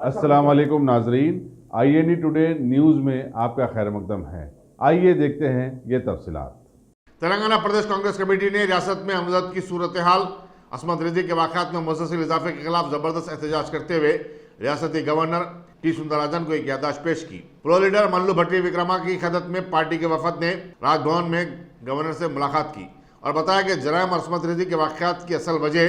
अस्सलाम वालेकुम नाजरीन, INE टुडे न्यूज़ में आपका खैर मकदम है। आइए देखते हैं ये तफसीलात। तेलंगाना प्रदेश कांग्रेस कमेटी ने रियासत में अमजद की सूरत हाल, असमत रिजी के वाक़यात में मुसलसल इजाफे के खिलाफ जबरदस्त एहतजाज करते हुए रियासती गवर्नर टी सुंदरराजन को एक याददाश्त पेश की। प्रो लीडर मल्लू भट्टी विक्रमा की क़यादत में पार्टी के वफद ने राजभवन में गवर्नर से मुलाकात की और बताया कि जराइम और असमत रिजी के वाक़यात की असल वजह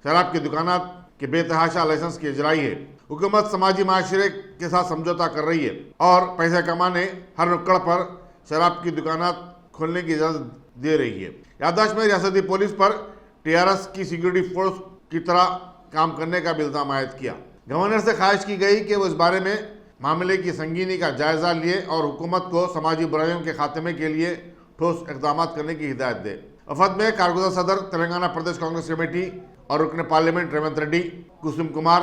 शराब की दुकानात के बेतहाशा लाइसेंस की इजराई है। हुकूमत समाजी माशरे के साथ समझौता कर रही है और पैसे कमाने हर नुक्कड़ पर शराब की दुकानात खोलने की इजाजत दे रही है। याददाश्त में रियासती पुलिस पर TRS की सिक्योरिटी फोर्स की तरह काम करने का भी इल्जाम आयद किया। गवर्नर से ख्वाहिश की गई कि वो इस बारे में मामले की संगीनी का जायजा लिए और हुकूमत को समाजी बुराइयों के खात्मे के लिए ठोस इकदाम करने की हिदायत दे। वफद में कारगुज़र सदर तेलंगाना प्रदेश कांग्रेस कमेटी और रुकन पार्लियामेंट रेवंत रेड्डी, कुसुम कुमार,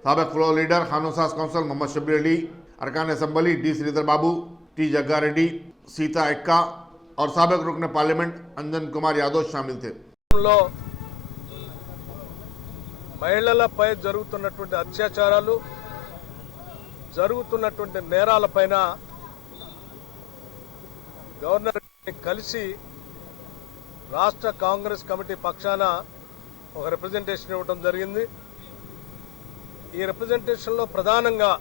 साबिक फ्लोर लीडर खानों सास काउंसिल मोहम्मद शब्बीर अली, अरकान असम्बली D श्रीधर बाबू, T जग्गा रेड्डी, सीता एक्का और साबिक रुकन पार्लियामेंट अंजन कुमार यादव शामिल थे। మహిళలపై జరుగుతున్నటువంటి అత్యాచారాలు, జరుగుతున్నటువంటి నేరాలపైన గవర్నర్ కలిసి రాష్ట్ర కాంగ్రెస్ కమిటీ పక్షాన ఒక రిప్రజెంటేషన్ ఇవ్వడం జరిగింది. ఈ రిప్రజెంటేషన్లో ప్రధానంగా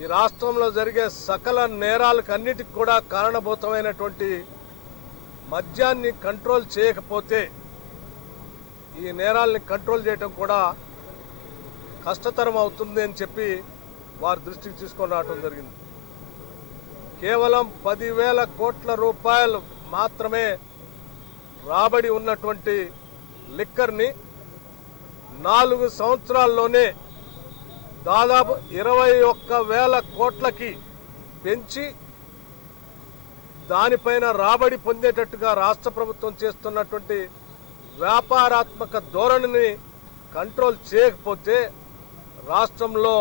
ఈ రాష్ట్రంలో జరిగే సకల నేరాలకు అన్నిటికి కూడా కారణభూతమైనటువంటి మద్యాన్ని కంట్రోల్ చేయకపోతే ఈ నేరాల్ని కంట్రోల్ చేయడం కూడా కష్టతరం అవుతుంది అని చెప్పి వారి దృష్టికి తీసుకొని రావడం జరిగింది. కేవలం 10,000 కోట్ల రూపాయలు మాత్రమే రాబడి ఉన్నటువంటి లిక్కర్ని 4 సంవత్సరాల్లోనే దాదాపు 21,000 కోట్లకి పెంచి దానిపైన రాబడి పొందేటట్టుగా రాష్ట్ర ప్రభుత్వం చేస్తున్నటువంటి వ్యాపారాత్మక ధోరణిని కంట్రోల్ చేయకపోతే రాష్ట్రంలో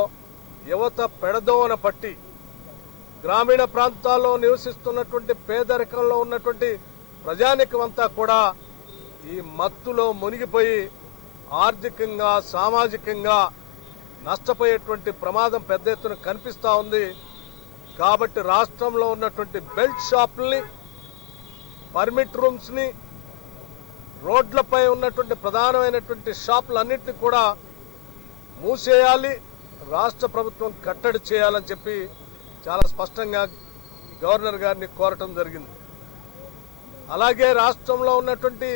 యువత పెడదోవన పట్టి గ్రామీణ ప్రాంతాల్లో నివసిస్తున్నటువంటి పేదరికంలో ఉన్నటువంటి ప్రజానికం అంతా కూడా ఈ మత్తులో మునిగిపోయి ఆర్థికంగా సామాజికంగా నష్టపోయేటువంటి ప్రమాదం పెద్ద ఎత్తున కనిపిస్తూ ఉంది. కాబట్టి రాష్ట్రంలో ఉన్నటువంటి బెల్ట్ షాపుల్ని, పర్మిట్ రూమ్స్ని, రోడ్లపై ఉన్నటువంటి ప్రధానమైనటువంటి షాపులన్నింటినీ కూడా మూసేయాలి, రాష్ట్ర ప్రభుత్వం కట్టడి చేయాలని చెప్పి చాలా స్పష్టంగా గవర్నర్ గారిని కోరటం జరిగింది. అలాగే రాష్ట్రంలో ఉన్నటువంటి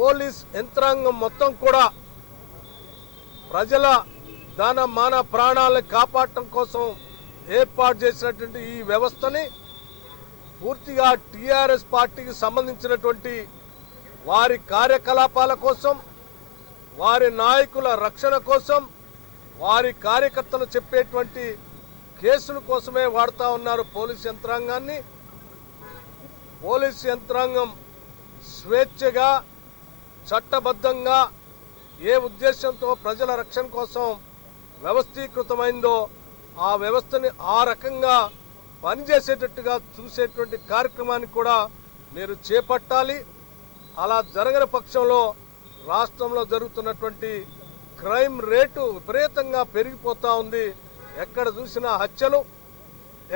పోలీస్ యంత్రాంగం మొత్తం కూడా ప్రజల ధన మాన ప్రాణాలను కాపాడటం కోసం ఏర్పాటు చేసినటువంటి ఈ వ్యవస్థని పూర్తిగా TRS పార్టీకి సంబంధించినటువంటి వారి కార్యకలాపాల కోసం, వారి నాయకుల రక్షణ కోసం, వారి కార్యకర్తలు చెప్పేటువంటి కేసుల కోసమే వాడుతూ ఉన్నారు పోలీస్ యంత్రాంగాన్ని. పోలీస్ యంత్రాంగం స్వేచ్ఛగా, చట్టబద్ధంగా ఏ ఉద్దేశంతో ప్రజల రక్షణ కోసం వ్యవస్థీకృతమైందో ఆ వ్యవస్థని ఆ రకంగా పనిచేసేటట్టుగా చూసేటువంటి కార్యక్రమాన్ని కూడా మీరు చేపట్టాలి. అలా జరగని పక్షంలో రాష్ట్రంలో జరుగుతున్నటువంటి క్రైమ్ రేటు విపరీతంగా పెరిగిపోతూ ఉంది. ఎక్కడ చూసినా హత్యలు,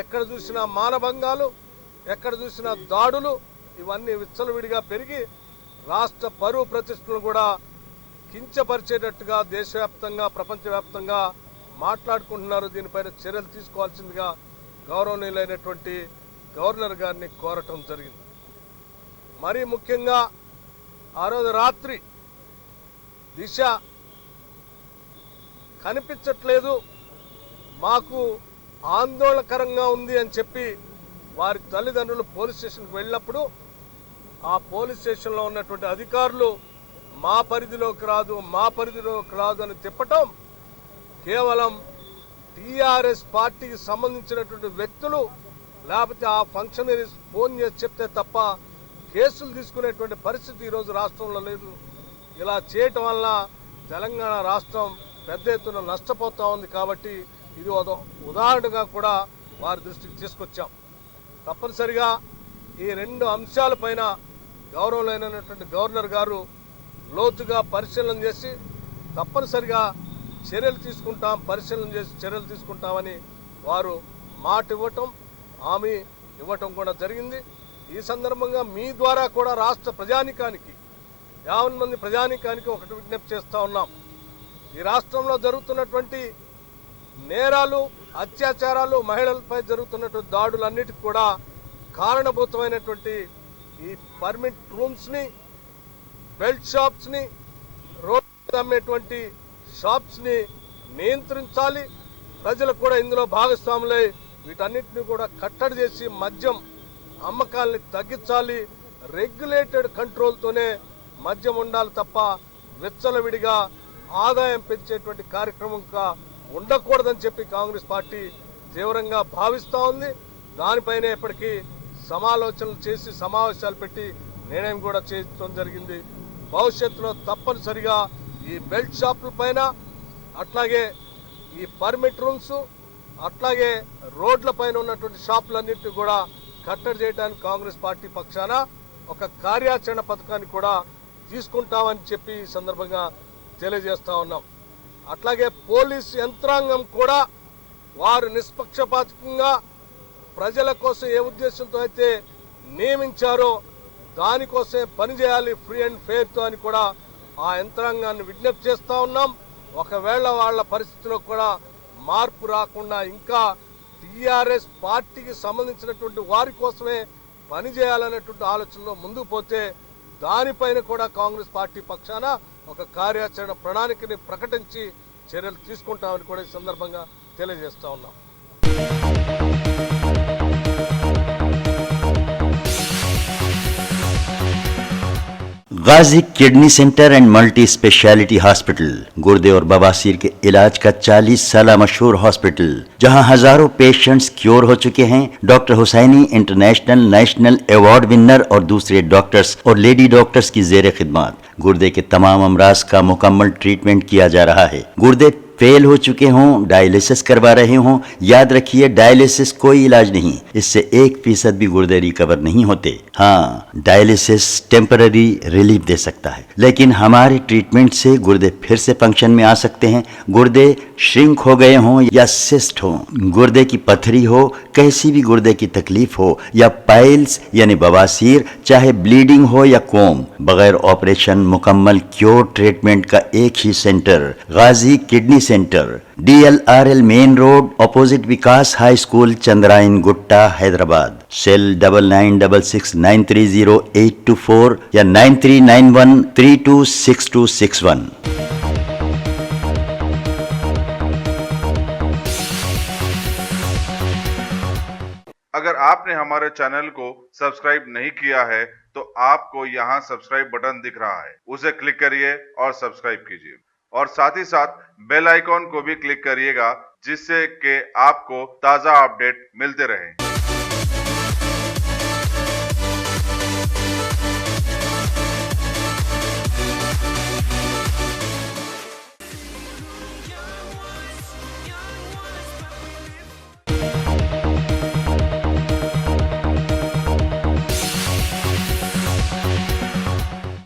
ఎక్కడ చూసినా మానభంగాలు, ఎక్కడ చూసినా దాడులు, ఇవన్నీ విచ్చలవిడిగా పెరిగి రాష్ట్ర పరువు ప్రతిష్టలు కూడా కించపరిచేటట్టుగా దేశవ్యాప్తంగా, ప్రపంచవ్యాప్తంగా మాట్లాడుకుంటున్నారు. దీనిపైన చర్యలు తీసుకోవాల్సిందిగా గౌరవనీయులైనటువంటి గవర్నర్ గారిని కోరటం జరిగింది. మరీ ముఖ్యంగా ఆ రోజు రాత్రి దిశ కనిపించట్లేదు, మాకు ఆందోళనకరంగా ఉంది అని చెప్పి వారి తల్లిదండ్రులు పోలీస్ స్టేషన్కి వెళ్ళినప్పుడు ఆ పోలీస్ స్టేషన్లో ఉన్నటువంటి అధికారులు మా పరిధిలోకి రాదు, మా పరిధిలోకి రాదు అని తిప్పటం కేవలం TRS పార్టీకి సంబంధించినటువంటి వ్యక్తులు లేకపోతే ఆ ఫంక్షనరీస్ ఫోన్ చేసి చెప్తే తప్ప కేసులు తీసుకునేటువంటి పరిస్థితి ఈరోజు రాష్ట్రంలో లేదు. ఇలా చేయటం వల్ల తెలంగాణ రాష్ట్రం పెద్ద ఎత్తున నష్టపోతూ ఉంది. కాబట్టి ఇది ఉదాహరణగా కూడా వారి దృష్టికి తీసుకొచ్చాం. తప్పనిసరిగా ఈ 2 అంశాలపైన గౌరవమైనటువంటి గవర్నర్ గారు లోతుగా పరిశీలన చేసి తప్పనిసరిగా చర్యలు తీసుకుంటాం, పరిశీలన చేసి చర్యలు తీసుకుంటామని వారు మాట ఇవ్వటం, హామీ ఇవ్వటం కూడా జరిగింది. ఈ సందర్భంగా మీ ద్వారా కూడా రాష్ట్ర ప్రజానికానికి 50 మంది ప్రజానికానికి ఒకటి విజ్ఞప్తి చేస్తూ ఉన్నాం. ఈ రాష్ట్రంలో జరుగుతున్నటువంటి నేరాలు, అత్యాచారాలు, మహిళలపై జరుగుతున్నటువంటి దాడులన్నిటికీ కూడా కారణభూతమైనటువంటి ఈ పర్మిట్ రూమ్స్ని, బెల్ట్ షాప్స్ని, రోడ్డు అమ్మేటువంటి షాప్స్ని నియంత్రించాలి. ప్రజలు కూడా ఇందులో భాగస్వాములై వీటన్నిటిని కూడా కట్టడి చేసి మద్యం అమ్మకాలని తగ్గించాలి. రెగ్యులేటెడ్ కంట్రోల్తోనే మద్యం ఉండాలి తప్ప విచ్చలవిడిగా ఆదాయం పెంచేటువంటి కార్యక్రమంగా ఉండకూడదని చెప్పి కాంగ్రెస్ పార్టీ తీవ్రంగా భావిస్తూ ఉంది. దానిపైనే ఇప్పటికీ సమాలోచనలు చేసి సమావేశాలు పెట్టి నిర్ణయం కూడా చేయడం జరిగింది. భవిష్యత్తులో తప్పనిసరిగా ఈ బెల్ట్ షాపుల పైన, అట్లాగే ఈ పర్మిట్ రూమ్స్, అట్లాగే రోడ్ల పైన ఉన్నటువంటి షాపులన్నింటినీ కూడా కట్టడి చేయడానికి కాంగ్రెస్ పార్టీ పక్షాన ఒక కార్యాచరణ పథకాన్ని కూడా తీసుకుంటామని చెప్పి ఈ సందర్భంగా తెలియజేస్తా ఉన్నాం. అట్లాగే పోలీస్ యంత్రాంగం కూడా వారు నిష్పక్షపాతంగా ప్రజల కోసం ఏ ఉద్దేశంతో అయితే నియమించారో దానికోసమే పనిచేయాలి, ఫ్రీ అండ్ ఫెయిర్తో అని కూడా ఆ యంత్రాంగాన్ని విజ్ఞప్తి చేస్తూ ఉన్నాం. ఒకవేళ వాళ్ళ పరిస్థితిలో కూడా మార్పు రాకుండా ఇంకా టీఆర్ఎస్ పార్టీకి సంబంధించినటువంటి వారి కోసమే పనిచేయాలనేటువంటి ఆలోచనలో ముందుకు పోతే దానిపైన కూడా కాంగ్రెస్ పార్టీ పక్షాన ఒక కార్యాచరణ ప్రణాళికని ప్రకటించి చర్యలు తీసుకుంటామని కూడా ఈ సందర్భంగా తెలియజేస్తా ఉన్నాం. Ghazi kidney centre and multi speciality hospital गुर्दे और बवासीर के इलाज का 40 साल मशहूर हॉस्पिटल, जहां हजारों पेशेंट्स क्योर हो चुके हैं। Doctor Husaini international national award winner और दूसरे डॉक्टर्स और लेडी डॉक्टर्स की जेर खिदमत गुर्दे के तमाम अमराज का मुकम्मल ट्रीटमेंट किया जा रहा है। गुर्दे फेल हो चुके हों, डायलिसिस करवा रहे हों, याद रखिए डायलिसिस कोई इलाज नहीं, इससे 1% भी गुर्दे रिकवर नहीं होते। हाँ, डायलिसिस टेम्पररी रिलीफ दे सकता है, लेकिन हमारे ट्रीटमेंट से गुर्दे फिर से फंक्शन में आ सकते हैं। गुर्दे श्रिंक हो गए हों या सिस्ट हो, गुर्दे की पथरी हो, कैसी भी गुर्दे की तकलीफ हो या पाइल्स यानी बवासीर, चाहे ब्लीडिंग हो या कोम, बगैर ऑपरेशन मुकम्मल क्योर ट्रीटमेंट का एक ही centre Ghazi kidney centre, DLRL main road opposite Vikas high school, Chandrayan Gutta, Hyderabad. Cell 9966930824 या 9391326261। अगर आपने हमारे चैनल को सब्सक्राइब नहीं किया है तो आपको यहाँ सब्सक्राइब बटन दिख रहा है, उसे क्लिक करिए और सब्सक्राइब कीजिए और साथ ही साथ बेल आइकॉन को भी क्लिक करिएगा, जिससे कि आपको ताज़ा अपडेट मिलते रहें।